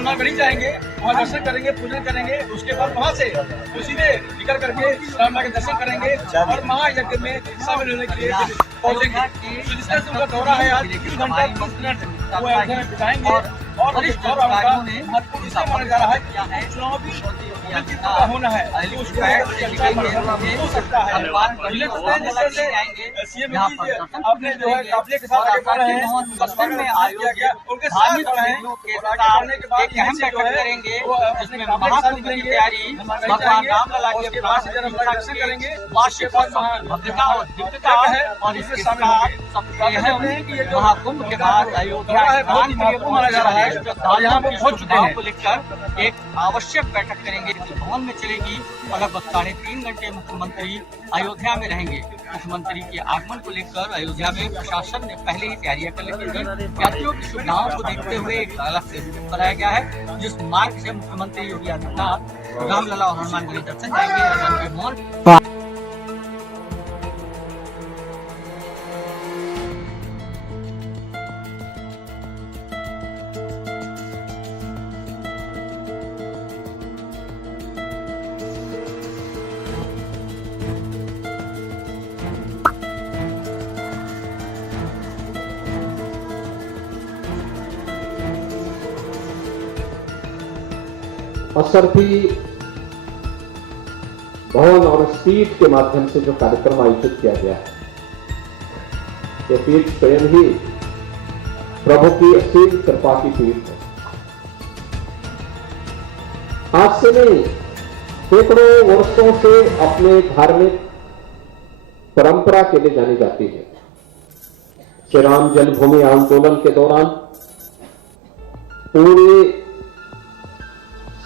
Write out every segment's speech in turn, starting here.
हनुमानगढ़ी जाएंगे, वहाँ दर्शन करेंगे, पूजन करेंगे। उसके बाद वहाँ से सीधे निकल करके राम के दर्शन करेंगे और महायज्ञ में शामिल होने के लिए पहुंचेंगे। तो जिस तरह से उनका दौरा है आज 3 घंटा 30 मिनट वो अयोध्या में बिताएंगे और इस दौरा का महत्वपूर्ण इसलिए माना जा रहा है कि चुनावी का होना है, उसको हो सकता है। सीएम अपने जो है काफिले के साथ आगे बढ़ रहे हैं, बस्तर में किया गया, उनके साथ खड़े हैं और आगे बढ़ने के बाद अहम बैठक करेंगे जिसमें महाकुंभ की तैयारी भगवान रामलला के बाद दर्शन करेंगे। उसके बाद भव्यता और दिव्यता है और इसके साथ महाकुंभ के बाद अयोध्या माना जा रहा है और यहाँ पर पहुंच चुके हैं को लेकर एक आवश्यक बैठक करेंगे भवन में चलेगी। लगभग 3.5 घंटे मुख्यमंत्री अयोध्या में रहेंगे। मुख्यमंत्री के आगमन को लेकर अयोध्या में प्रशासन ने पहले ही तैयारियां कर ली थी। यात्रियों की सुविधाओं को देखते हुए एक अलग से रूट बनाया गया है, जिस मार्ग से मुख्यमंत्री योगी आदित्यनाथ रामलला और हनुमानगढ़ी दर्शन जाएंगे। असरफी भवन और स्पीड के माध्यम से जो कार्यक्रम आयोजित किया गया है, ये पीठ स्वयं ही प्रभु की असीम कृपा की पीठ है। आज से नहीं, सैकड़ों वर्षों से अपने धार्मिक परंपरा के लिए जानी जाती है। श्री राम जन्मभूमि आंदोलन के दौरान पूरे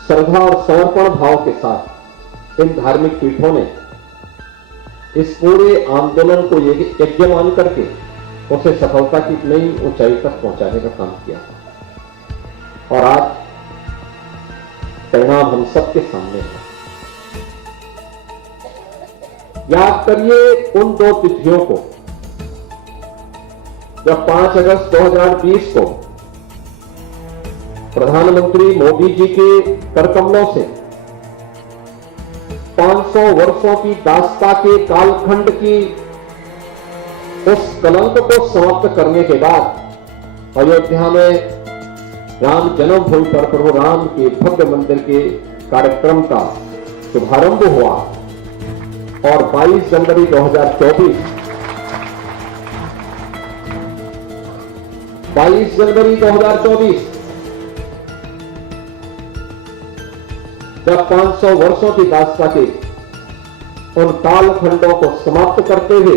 श्रद्धा और समर्पण भाव के साथ इन धार्मिक पीठों ने इस पूरे आंदोलन को यज्ञ मान करके उसे सफलता की नई ऊंचाई तक पहुंचाने का काम किया और आज परिणाम हम सबके सामने है। याद करिए उन 2 तिथियों को जब 5 अगस्त 2020 को प्रधानमंत्री मोदी जी के करकमलों से 500 वर्षों की दास्ता के कालखंड की उस कलंक को समाप्त करने के बाद अयोध्या में राम जन्मभूमि पर प्रभु राम के भव्य मंदिर के कार्यक्रम का शुभारंभ हुआ और 22 जनवरी 2024 जब 500 वर्षों की दास्ता के उन कालखंडों को समाप्त करते हुए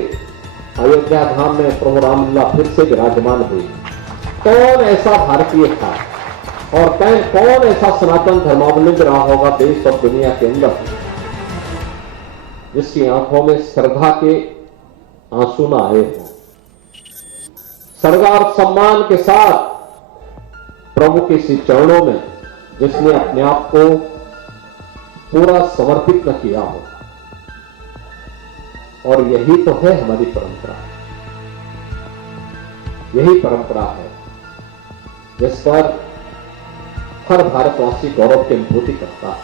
अयोध्या धाम में प्रभु रामलला फिर से विराजमान हुए। कौन ऐसा भारतीय था और कौन ऐसा सनातन धर्मावलंबी रहा होगा देश और दुनिया के अंदर जिसकी आंखों में श्रद्धा के आंसू न आए हो। श्रद्धा और सम्मान के साथ प्रभु के इसी चरणों में जिसने अपने आप को पूरा समर्पित न किया हो। और यही तो है हमारी परंपरा, यही परंपरा है जिस पर हर भारतवासी गौरव की अनुभूति करता है।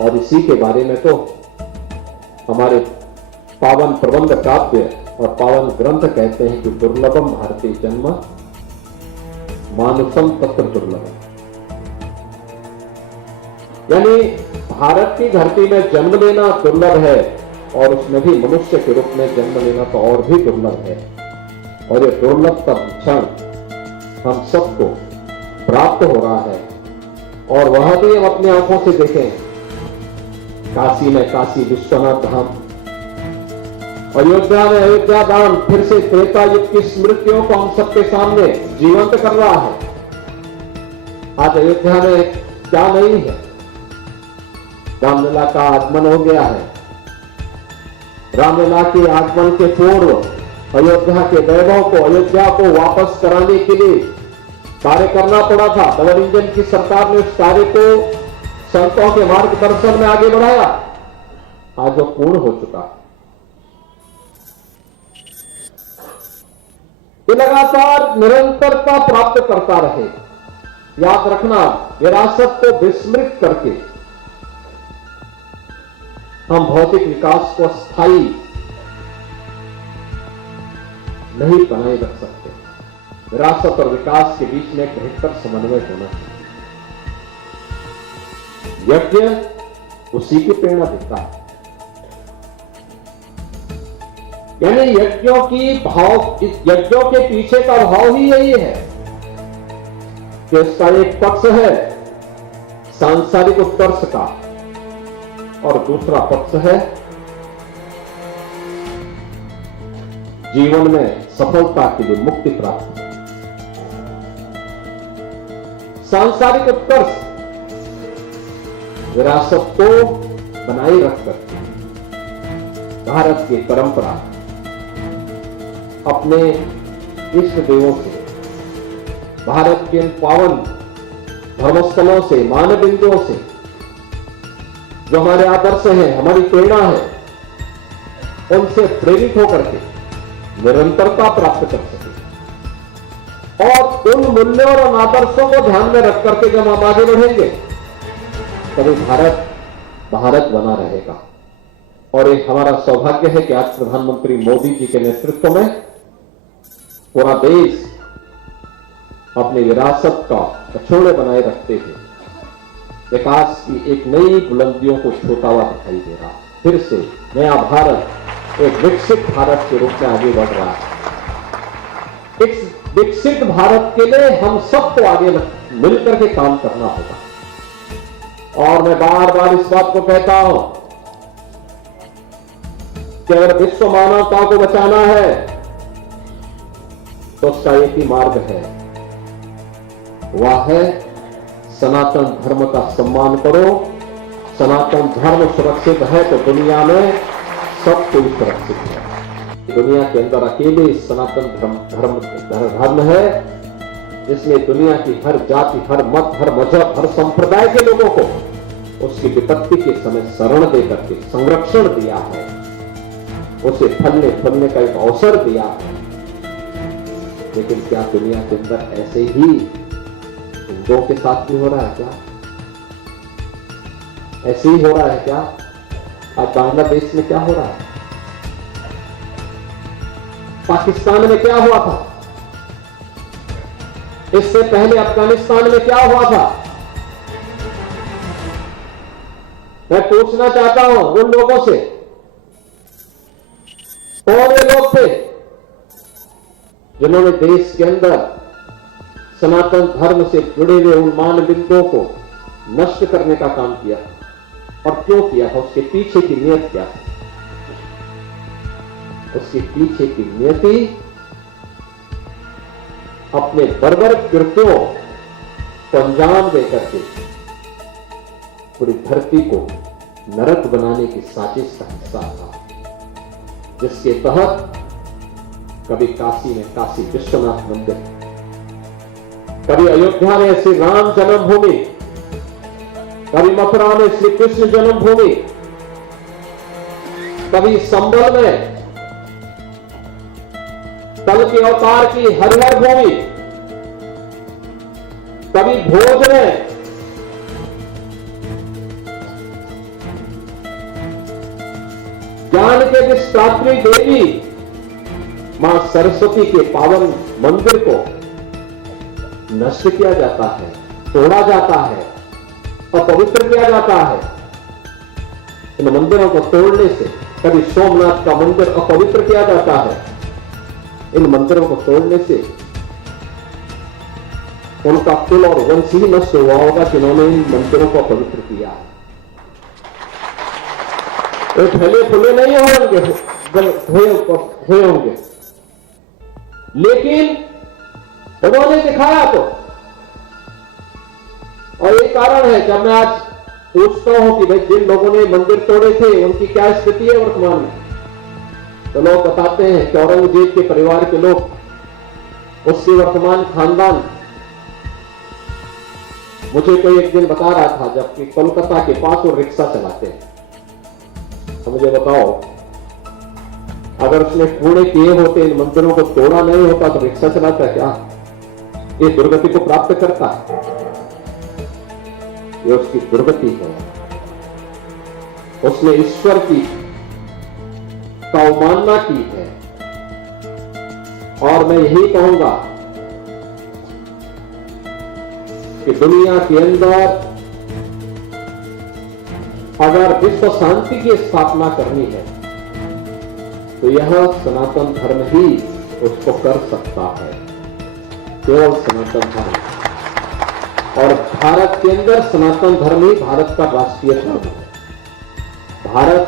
और इसी के बारे में तो हमारे पावन प्रबंध काव्य और पावन ग्रंथ कहते हैं कि दुर्लभम भारतीय जन्म मानुषम तत्र दुर्लभम, यानी भारत की धरती में जन्म लेना दुर्लभ है और उसमें भी मनुष्य के रूप में जन्म लेना तो और भी दुर्लभ है। और ये दुर्लभ का क्षण हम सबको प्राप्त हो रहा है और वह भी हम अपनी आंखों से देखें। काशी में काशी विश्वनाथ धाम, अयोध्या में अयोध्या धाम फिर से त्रेता युग की स्मृतियों को हम सबके सामने जीवंत कर रहा है। आज अयोध्या में क्या नहीं है, रामलला का आगमन हो गया है। रामलला के आगमन के पूर्व अयोध्या के वैभव को, अयोध्या को वापस कराने के लिए कार्य करना पड़ा था। डबल इंजन की सरकार ने उस कार्य को संतों के मार्गदर्शन में आगे बढ़ाया। आज वो पूर्ण हो चुका। ये लगातार निरंतरता प्राप्त करता रहे। याद रखना, विरासत को विस्मृत करके हम भौतिक विकास को स्थायी नहीं बनाए रख सकते। विरासत और विकास के बीच में एक बेहतर समन्वय होना चाहिए। यज्ञ उसी की प्रेरणा देता है। यानी यज्ञों के पीछे का भाव ही यही है कि इसका एक पक्ष है सांसारिक उत्कर्ष का और दूसरा पक्ष है जीवन में सफलता के लिए मुक्ति प्राप्त। सांसारिक उत्कर्ष विरासत को बनाए रखकर भारत की परंपरा अपने इष्ट देवों से, भारत के पावन धर्मस्थलों से, मानव बिंदुओं से, जो हमारे आदर्श हैं, हमारी प्रेरणा है, उनसे प्रेरित होकर के निरंतरता प्राप्त कर सके। और उन मूल्यों और आदर्शों को ध्यान में रख करके जब हम आगे बढ़ेंगे तभी भारत बना रहेगा। और एक हमारा सौभाग्य है कि आज प्रधानमंत्री मोदी जी के नेतृत्व में पूरा देश अपनी विरासत का कछोड़े बनाए रखते हुए विकास की एक नई बुलंदियों को छूता हुआ दिखाई दे रहा। फिर से नया भारत एक विकसित भारत के रूप में आगे बढ़ रहा है। इस विकसित भारत के लिए हम सबको आगे मिलकर के काम करना होगा। और मैं बार बार इस बात को कहता हूं कि अगर विश्व मानवता को बचाना है तो उसका एक ही मार्ग है, वह है सनातन धर्म का सम्मान करो। सनातन धर्म सुरक्षित है तो दुनिया में सब कोई सुरक्षित है। दुनिया के अंदर अकेले सनातन धर्म है जिसने दुनिया की हर जाति, हर मत, हर मजहब, हर संप्रदाय के लोगों को उसकी विपत्ति के समय शरण देकर के संरक्षण दिया है, उसे फलने फूलने का एक अवसर दिया है। लेकिन क्या दुनिया के अंदर ऐसे ही हिंदुओं के साथ भी हो रहा है क्या? ऐसे ही हो रहा है क्या? आज बांग्लादेश में क्या हो रहा है? पाकिस्तान में क्या हुआ था? इससे पहले अफगानिस्तान में क्या हुआ था? मैं पूछना चाहता हूं उन लोगों से, कौन ये लोग थे जिन्होंने देश के अंदर सनातन धर्म से जुड़े हुए उन मान बिंदुओं को नष्ट करने का काम किया और क्यों किया था? उसके पीछे की नियत क्या थी? उसके पीछे की नियति अपने बर्बर कृत्यों को अंजाम देकर के पूरी धरती को नरक बनाने की साजिश का हिस्सा था, जिसके तहत कभी काशी में काशी विश्वनाथ मंदिर, कभी अयोध्या में श्री राम जन्मभूमि, कभी मथुरा में श्री कृष्ण जन्मभूमि, कभी संबल में कल के अवतार की हरिहर भूमि, कभी भोज में ज्ञान के विस्तात्री देवी मां सरस्वती के पावन मंदिर को नष्ट किया जाता है, तोड़ा जाता है, अपवित्र किया जाता है। इन मंदिरों को तोड़ने से कभी सोमनाथ का मंदिर अपवित्र किया जाता है। इन मंदिरों को तोड़ने से उनका कुल और वंश ही नष्ट हुआ होगा जिन्होंने इन मंदिरों को अपवित्र किया है। वो फैले फूले नहीं होंगे, लेकिन उन्होंने दिखाया तो। और ये कारण है जब मैं आज पूछता हूं कि भाई जिन लोगों ने मंदिर तोड़े थे उनकी क्या स्थिति है वर्तमान में, तो लोग बताते हैं कि औरंगजेब के परिवार के लोग, उससे वर्तमान खानदान। मुझे कोई एक दिन बता रहा था जबकि कोलकाता के पास वो रिक्शा चलाते हैं, तो मुझे बताओ अगर उसने पुणे किए होते, इन मंदिरों को तोड़ा नहीं होता तो रिक्शा चलाता क्या? ये दुर्गति को प्राप्त करता है। ये उसकी दुर्गति है। उसने ईश्वर की अवमानना की है। और मैं यही कहूंगा कि दुनिया के अंदर अगर विश्व शांति की स्थापना करनी है तो यह सनातन धर्म ही उसको कर सकता है, केवल सनातन धर्म। और भारत के अंदर सनातन धर्म ही भारत का राष्ट्रीय धर्म है। भारत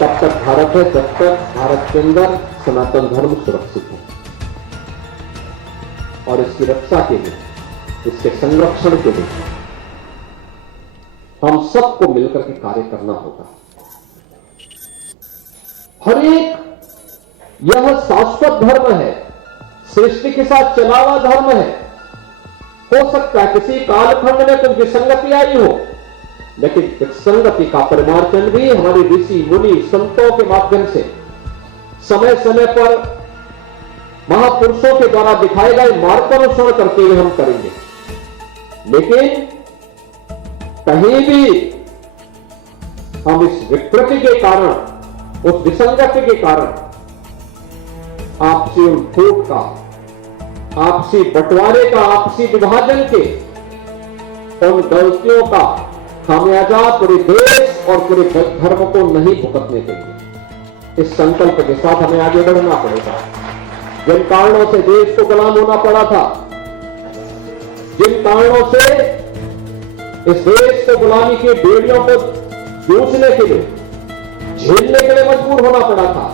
तब तक भारत है जब तक भारत के अंदर सनातन धर्म सुरक्षित है। और इसकी रक्षा के लिए, इसके संरक्षण के लिए हम सबको मिलकर के कार्य करना होगा। हर एक यह शाश्वत धर्म है, सृष्टि के साथ चला हुआ धर्म है। हो सकता है किसी कालखंड में कुछ विसंगति आई हो, लेकिन विसंगति का परिमार्जन भी हमारे ऋषि मुनि संतों के माध्यम से समय समय पर महापुरुषों के द्वारा दिखाए गए मार्ग का अनुसरण करते हुए हम करेंगे। लेकिन कहीं भी हम इस विकृति के कारण, उस विसंगति के कारण आपसी फूट का, आपसी बंटवारे का, आपसी विभाजन के उन गलतियों का खामियाजा पूरे देश और पूरे धर्म को नहीं भुगतने देंगे। इस संकल्प के साथ हमें आगे बढ़ना पड़ेगा। जिन कारणों से देश को गुलाम होना पड़ा था, जिन कारणों से इस देश को गुलामी की बेड़ियों को जूझने के लिए, झेलने के लिए मजबूर होना पड़ा था,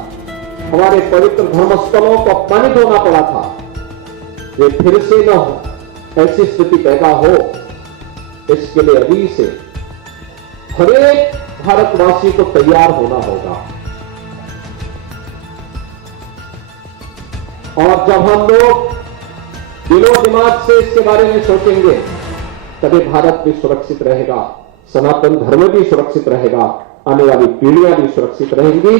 हमारे पवित्र धर्मस्थलों को अपमानित होना पड़ा था, ये फिर से न हो, ऐसी स्थिति पैदा हो, इसके लिए अभी से हर एक भारतवासी को तैयार होना होगा। और जब हम लोग दिलो दिमाग से इसके बारे में सोचेंगे, तभी भारत भी सुरक्षित रहेगा, सनातन धर्म भी सुरक्षित रहेगा, आने वाली पीढ़ियां भी सुरक्षित रहेंगी।